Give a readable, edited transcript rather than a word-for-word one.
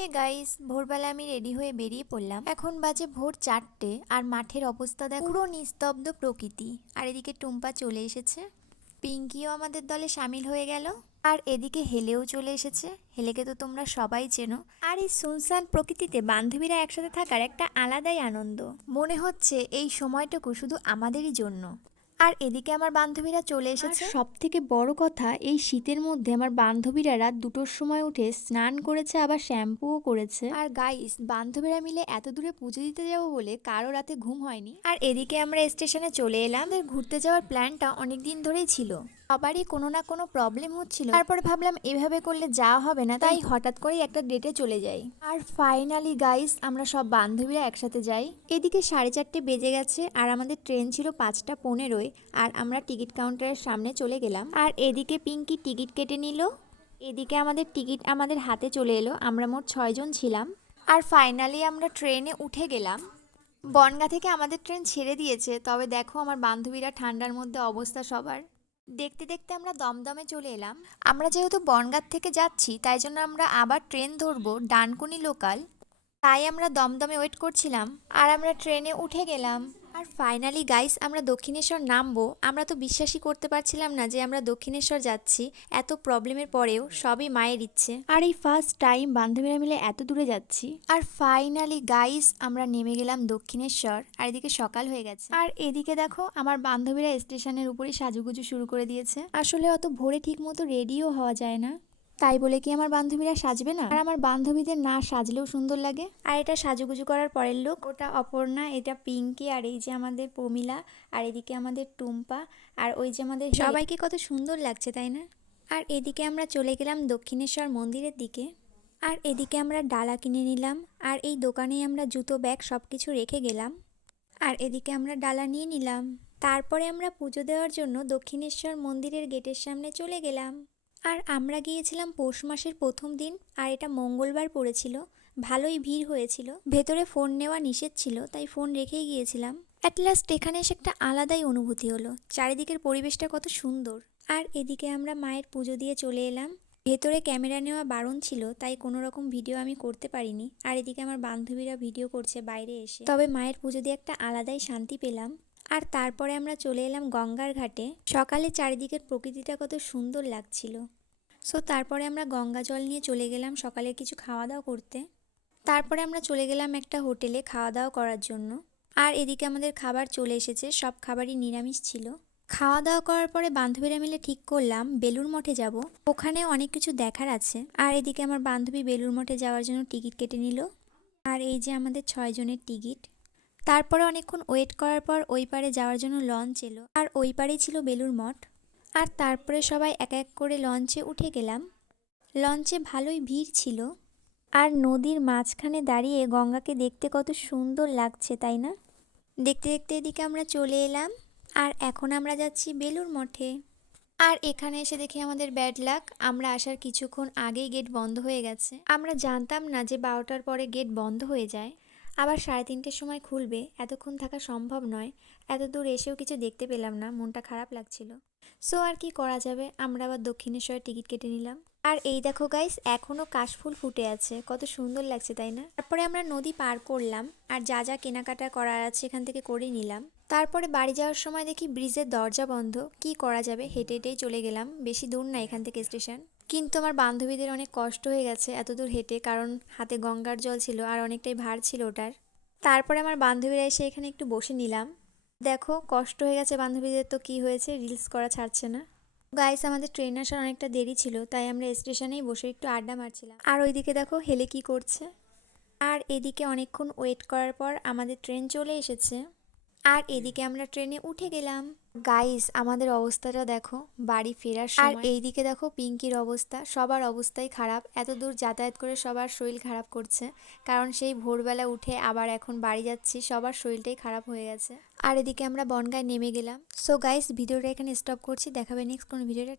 Hey guys, ভোরবেলা আমি ready হয়ে বেরিয়ে পড়লাম। এখন বাজে ভোর 4টে আর মাঠের অবস্থা দেখো, পুরো নিস্তব্ধ প্রকৃতি। আর এদিকে টুম্পা চলে এসেছে, পিঙ্কিও আমাদের দলে সামিল হয়ে গেল। আর এদিকে হেলেও চলে এসেছে। হেলেকে তো তোমরা সবাই চেনো। আর এই সুনসান প্রকৃতিতে বান্ধবীরা একসাথে থাকার একটা আলাদাই আনন্দ। মনে হচ্ছে এই সময়টুকু শুধু আমাদেরই জন্য। আর এদিকে আমার বান্ধবীরা চলে এসেছে। সব থেকে বড় কথা, এই শীতের মধ্যে আমার বান্ধবীরা রাত 2টোর সময় উঠে স্নান করেছে, আবার শ্যাম্পুও করেছে। আর গাইস, বান্ধবীরা মিলে এত দূরে পুজো দিতে যাবো বলে কারো রাতে ঘুম হয়নি। আর এদিকে আমরা স্টেশনে চলে এলাম। ঘুরতে যাওয়ার প্ল্যানটা অনেকদিন ধরেই ছিল, সবারই কোনো না কোনো প্রবলেম হচ্ছিল। তারপরে ভাবলাম এভাবে করলে যাওয়া হবে না, তাই হঠাৎ করেই একটা ডেটে চলে যাই। আর ফাইনালি গাইস, আমরা সব বান্ধবীরা একসাথে যাই। এদিকে 4:30 বেজে গেছে আর আমাদের ট্রেন ছিল 5টা 15-য়। আর আমরা টিকিট কাউন্টারের সামনে চলে গেলাম। আর এদিকে পিঙ্কি টিকিট কেটে নিল। এদিকে আমাদের টিকিট আমাদের হাতে চলে এলো। আমরা মোট 6 জন ছিলাম। আর ফাইনালি আমরা ট্রেনে উঠে গেলাম। বনগাঁ থেকে আমাদের ট্রেন ছেড়ে দিয়েছে, তবে দেখো আমার বান্ধবীরা ঠান্ডার মধ্যে অবস্থা সবার। দেখতে দেখতে আমরা দমদমে চলে এলাম। আমরা যেহেতু বনগাঁ থেকে যাচ্ছি, তাই জন্য আমরা আবার ট্রেন ধরবো ডানকুনি লোকাল। তাই আমরা দমদমে ওয়েট করছিলাম আর আমরা ট্রেনে উঠে গেলাম। আর ফাইনালি গাইস, আমরা দক্ষিণেশ্বর নামবো। আমরা তো বিশ্বাসই করতে পারছিলাম না যে আমরা দক্ষিণেশ্বর যাচ্ছি। এত প্রবলেমের পরেও সবই মায়ের ইচ্ছে। আর এই ফার্স্ট টাইম বান্ধবীরা মিলে এত দূরে যাচ্ছি। আর ফাইনালি গাইস, আমরা নেমে গেলাম দক্ষিণেশ্বর। আর এদিকে সকাল হয়ে গেছে। আর এদিকে দেখো আমার বান্ধবীরা স্টেশনের উপরই সাজুগুজু শুরু করে দিয়েছে। আসলে অত ভোরে ঠিক মতো রেডিও হওয়া যায় না, তাই বলে কি আমার বান্ধবীরা সাজবে না? আর আমার বান্ধবীদের না সাজলেও সুন্দর লাগে। আর এটা সাজুগুজু করার পরের লোক, ওটা অপর্ণা, এটা পিঙ্কি, আর এই যে আমাদের প্রমিলা, আর এদিকে আমাদের টুম্পা, আর ওই যে আমাদের সবাইকে কত সুন্দর লাগছে, তাই না? আর এদিকে আমরা চলে গেলাম দক্ষিণেশ্বর মন্দিরের দিকে। আর এদিকে আমরা ডালা কিনে নিলাম। আর এই দোকানে আমরা জুতো, ব্যাগ সব কিছু রেখে গেলাম। আর এদিকে আমরা ডালা নিয়ে নিলাম। তারপরে আমরা পুজো দেওয়ার জন্য দক্ষিণেশ্বর মন্দিরের গেটের সামনে চলে গেলাম। আর আমরা গিয়েছিলাম পৌষ মাসের প্রথম দিন, আর এটা মঙ্গলবার পড়েছিল। ভালোই ভিড় হয়েছিল। ভেতরে ফোন নেওয়া নিষেধ ছিল, তাই ফোন রেখেই গিয়েছিলাম। অ্যাট লাস্ট এখানে এসে একটা আলাদাই অনুভূতি হলো। চারিদিকের পরিবেশটা কত সুন্দর। আর এদিকে আমরা মায়ের পুজো দিয়ে চলে এলাম। ভেতরে ক্যামেরা নেওয়া বারণ ছিল, তাই কোনো রকম ভিডিও আমি করতে পারিনি। আর এদিকে আমার বান্ধবীরা ভিডিও করছে বাইরে এসে। তবে মায়ের পুজো দিয়ে একটা আলাদাই শান্তি পেলাম। আর তারপরে আমরা চলে এলাম গঙ্গার ঘাটে। সকালে চারিদিকের প্রকৃতিটা কত সুন্দর লাগছিল। সো তারপরে আমরা গঙ্গা জল নিয়ে চলে গেলাম সকালে কিছু খাওয়া দাওয়া করতে। তারপরে আমরা চলে গেলাম একটা হোটেলে খাওয়া দাওয়া করার জন্য। আর এদিকে আমাদের খাবার চলে এসেছে, সব খাবারই নিরামিষ ছিল। খাওয়া দাওয়া করার পরে বান্ধবীরা মিলে ঠিক করলাম বেলুড় মঠে যাব। ওখানে অনেক কিছু দেখার আছে। আর এদিকে আমার বান্ধবী বেলুড় মঠে যাওয়ার জন্য টিকিট কেটে নিল। আর এই যে আমাদের 6 জনের টিকিট। তারপরে অনেকক্ষণ ওয়েট করার পর ওই পারে যাওয়ার জন্য লঞ্চ এলো। আর ওই পারেই ছিল বেলুড় মঠ। আর তারপরে সবাই এক এক করে লঞ্চে উঠে গেলাম। লঞ্চে ভালোই ভিড় ছিল। আর নদীর মাঝখানে দাঁড়িয়ে গঙ্গাকে দেখতে কত সুন্দর লাগছে, তাই না? দেখতে দেখতে এদিকে আমরা চলে এলাম। আর এখন আমরা যাচ্ছি বেলুড় মঠে। আর এখানে এসে দেখি আমাদের ব্যাড লাক, আমরা আসার কিছুক্ষণ আগেই গেট বন্ধ হয়ে গেছে। আমরা জানতাম না যে 12টার পরে গেট বন্ধ হয়ে যায়, আবার 3:30-র সময় খুলবে। এতক্ষণ থাকা সম্ভব নয়। এত দূর এসেও কিছু দেখতে পেলাম না, মনটা খারাপ লাগছিল। সো আর কি করা যাবে, আমরা আবার দক্ষিণেশ্বরের টিকিট কেটে নিলাম। আর এই দেখো গাইস, এখনো কাশফুল ফুটে আছে, কত সুন্দর লাগছে, তাই না? তারপরে আমরা নদী পার করলাম আর যা যা কেনাকাটা করার আছে এখান থেকে করে নিলাম। তারপরে বাড়ি যাওয়ার সময় দেখি ব্রিজের দরজা বন্ধ। কি করা যাবে, হেঁটে হেঁটেই চলে গেলাম। বেশি দূর না এখান থেকে স্টেশন, কিন্তু আমার বান্ধবীদের অনেক কষ্ট হয়ে গেছে এত দূর হেঁটে, কারণ হাতে গঙ্গার জল ছিল আর অনেকটাই ভার ছিল ওটার। তারপরে আমার বান্ধবীরা এসে এখানে একটু বসে নিলাম। দেখো কষ্ট হয়ে গেছে বান্ধবীদের, তো কি হয়েছে, রিলস করা ছাড়ছে না। গাইস, আমাদের ট্রেন আসার অনেকটা দেরি ছিল, তাই আমরা স্টেশনেই বসে একটু আড্ডা মারছিলাম। আর ওইদিকে দেখো হেলে কি করছে। আর এদিকে অনেকক্ষণ ওয়েট করার পর আমাদের ট্রেন চলে এসেছে। আর এদিকে আমরা ট্রেনে উঠে গেলাম। গাইস, আমাদের অবস্থাটা দেখো বাড়ি ফেরার সময়। আর এইদিকে দেখো পিঙ্কির অবস্থা, সবার অবস্থাই খারাপ। এত দূর যাতায়াত করে সবার শরীর খারাপ করছে, কারণ সেই ভোরবেলা উঠে আবার এখন বাড়ি যাচ্ছি, সবার শরীরটাই খারাপ হয়ে গেছে। আর এদিকে আমরা বনগাঁয় নেমে গেলাম। সো গাইস, ভিডিওটা এখানে স্টপ করছি, দেখাবে নেক্সট কোনো ভিডিওটা।